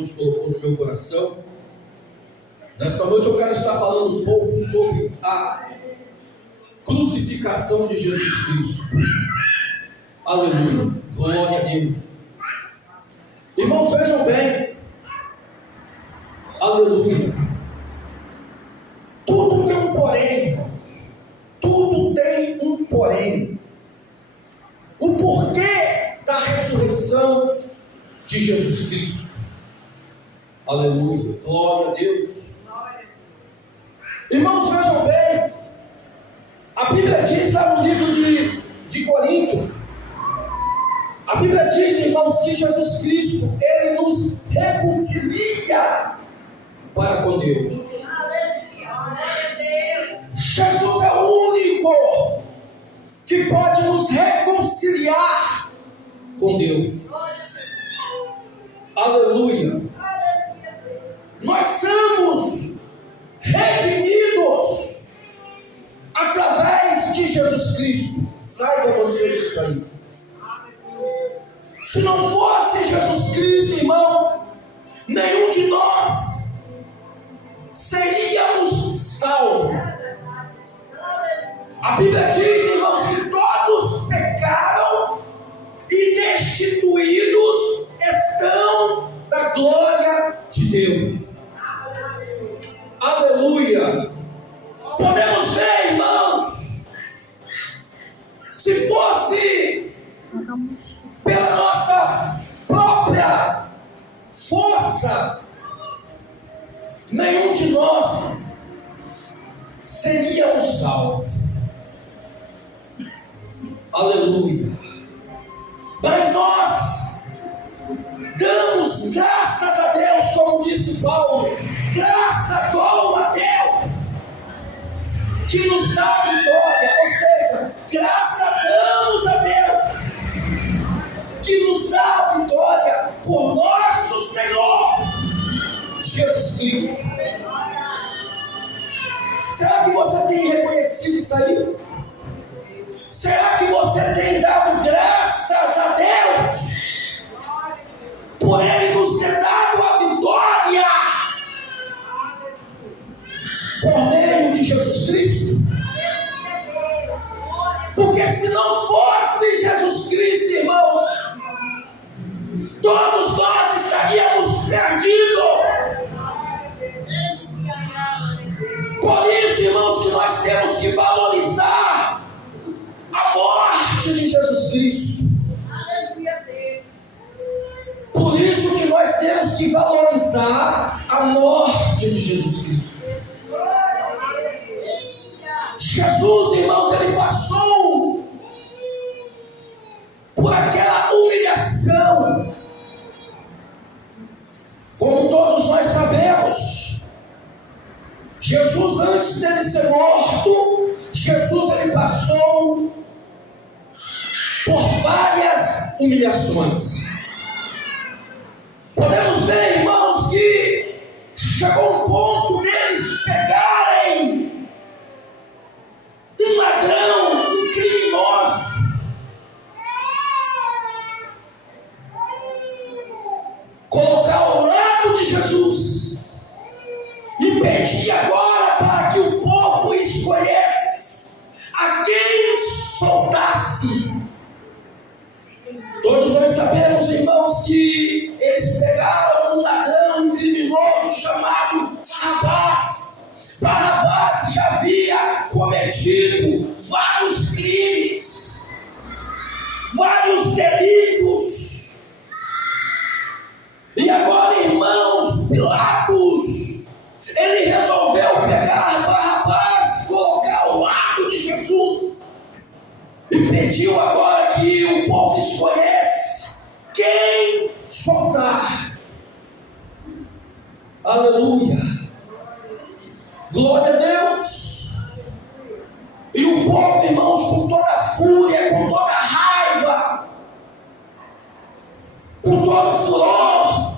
Jesus colocou no meu coração. Nesta noite eu quero estar falando um pouco sobre a crucificação de Jesus Cristo. Aleluia, glória a Deus. Irmãos, vejam bem. Aleluia. Tudo tem um porém, irmãos. Tudo tem um porém. O porquê da ressurreição de Jesus Cristo. Aleluia, glória a Deus. Irmãos, vejam bem. A Bíblia diz lá no livro de Coríntios. A Bíblia diz, irmãos, que Jesus Cristo, Ele nos reconcilia para com Deus. Jesus é o único que pode nos reconciliar com Deus. Aleluia. Nós somos redimidos através de Jesus Cristo. Saiba você disso aí. Se não fosse Jesus Cristo, irmão, nenhum de nós seríamos salvos. A Bíblia diz, irmãos, que todos pecaram e destituídos estão da glória de Deus. Aleluia. Podemos ver, irmãos, se fosse pela nossa própria força, nenhum de nós seríamos salvos. Aleluia. Mas nós damos graças a Deus, como disse Paulo, graça dou a Deus que nos dá a vitória, ou seja, graça damos a Deus que nos dá a vitória por nosso Senhor Jesus Cristo. Será que você tem reconhecido isso aí? Será que você tem dado graças a Deus por Ele nos ter dado a vitória por meio de Jesus Cristo? Porque se não fosse Jesus Cristo, irmãos, todos nós estaríamos perdidos. Por isso, irmãos, que nós temos que valorizar a morte de Jesus Cristo. Por isso que nós temos que valorizar a morte de Jesus Cristo. Jesus, irmãos, Ele passou por aquela humilhação. Como todos nós sabemos, Jesus, antes dele ser morto, Jesus, Ele passou por várias humilhações. Podemos ver, irmãos, que chegou um ponto deles pegarem um ladrão, um criminoso, colocar ao lado de Jesus e pedir agora para que o povo escolhesse a quem soltasse. Todos nós sabemos, irmãos, que eles pegaram um ladrão, um criminoso chamado Barrabás. Barrabás já havia cometido vários crimes, vários delitos. E agora, irmãos, Pilatos, ele resolveu pegar Barrabás, colocar ao lado de Jesus e pediu agora que o povo escolhesse quem soltar. Aleluia. Glória a Deus. E o povo, irmãos, com toda a fúria, com toda a raiva, com todo o furor,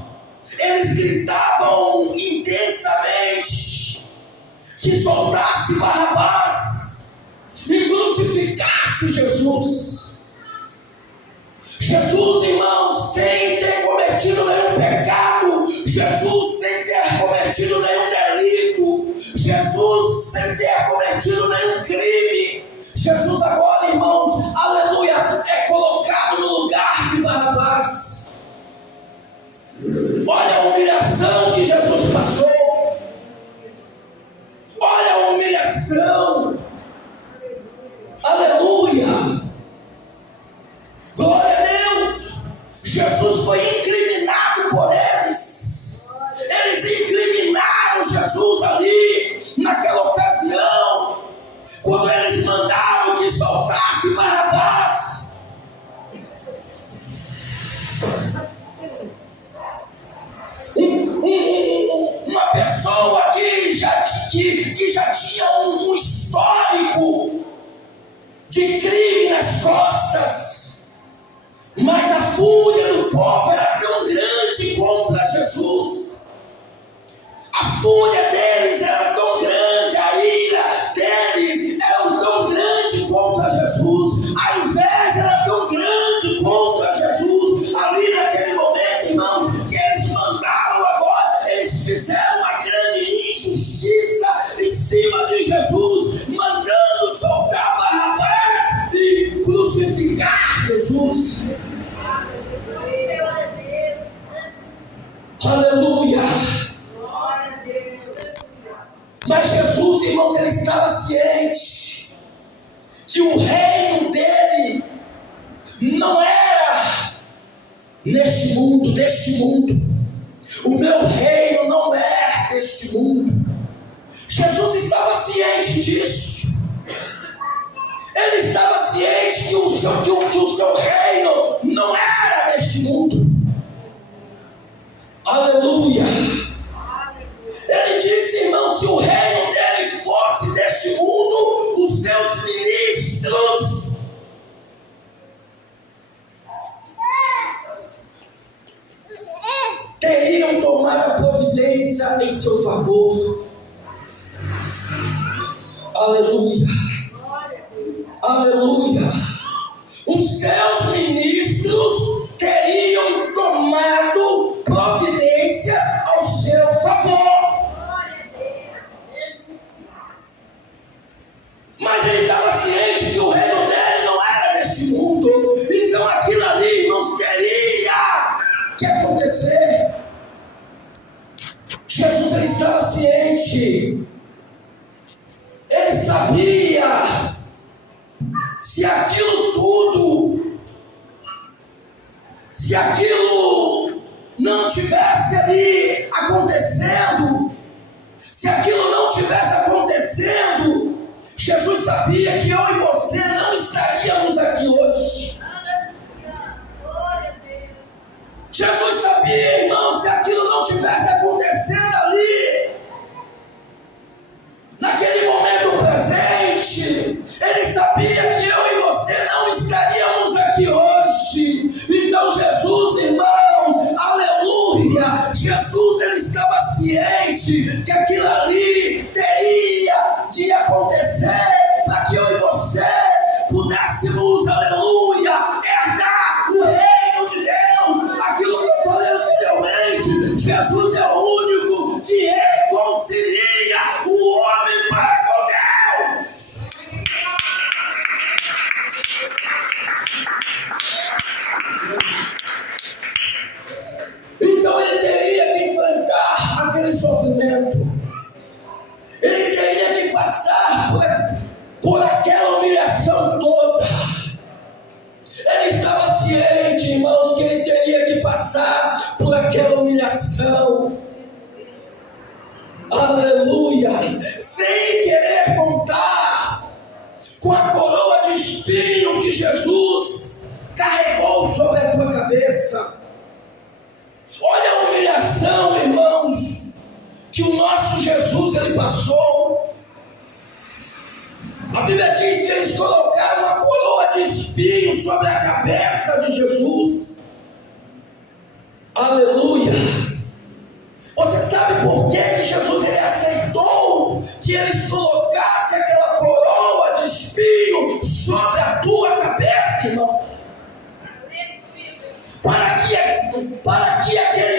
eles gritavam intensamente que soltasse Barrabás e crucificasse Jesus. Jesus, irmãos, sem ter cometido nenhum pecado, Jesus sem ter cometido nenhum delito, Jesus sem ter cometido nenhum crime. Jesus agora, irmãos, aleluia, é colocado no lugar de Barrabás. Olha a humilhação que Jesus passou. Olha a humilhação. Aleluia. Glória a Deus. Jesus foi incriminado por eles. Eles incriminaram Jesus ali, naquela ocasião, quando eles mandaram que soltasse Barrabás. Uma pessoa que já tinha um histórico de crime nas costas, mas a fúria do povo era tão grande contra Jesus. A fúria deles era tão grande, a ira deles era tão grande contra Jesus, a inveja era tão grande contra Jesus. Ali naquele momento, irmãos, que eles mandaram agora, eles fizeram uma grande injustiça em cima de Jesus, mandando soltar Barrabás e crucificar Jesus. Aleluia. Mas Jesus, irmãos, ele estava ciente que o reino dele não era neste mundo, deste mundo. O meu reino não é deste mundo. Jesus estava ciente disso. Ele estava ciente que o seu reino não era deste mundo. Aleluia. Ele disse, irmão, se o reino dele fosse deste mundo, os seus ministros teriam tomado a providência em seu favor. Aleluia. Aleluia. Os seus ministros teriam tomado providência ao seu favor. Mas ele estava ciente que o reino dele não era deste mundo. Então aquilo ali, irmãos, teria que acontecer. Jesus, ele estava ciente. Ele sabia se aquilo tudo, se aquilo não tivesse ali acontecendo, se aquilo não tivesse acontecendo, Jesus sabia que eu e você não estaríamos aqui hoje. Jesus sabia, irmão, se aquilo não tivesse acontecendo ali, naquele momento presente, ele sabia que eu e você não estaríamos aqui hoje. Então Jesus, irmãos, aleluia, Jesus, ele estava ciente que aquilo ali teria de acontecer para que eu e você pudéssemos, aleluia, herdar o reino de Deus. Aquilo que eu falei anteriormente, Jesus é o único que reconcilia o homem para com Deus. Então ele teria que enfrentar aquele sofrimento. Ele teria que passar por aquela humilhação toda. Ele estava ciente, irmãos, que ele teria que passar por aquela humilhação. Aleluia. Sem querer contar com a coroa de espinho que Jesus carregou sobre a tua cabeça. Olha a humilhação, irmãos, que o nosso Jesus ele passou. A Bíblia diz que eles colocaram uma coroa de espinho sobre a cabeça de Jesus. Aleluia. Você sabe por que Jesus ele aceitou que eles colocassem aquela coroa de espinho sobre a tua cabeça, irmão? Para que aquele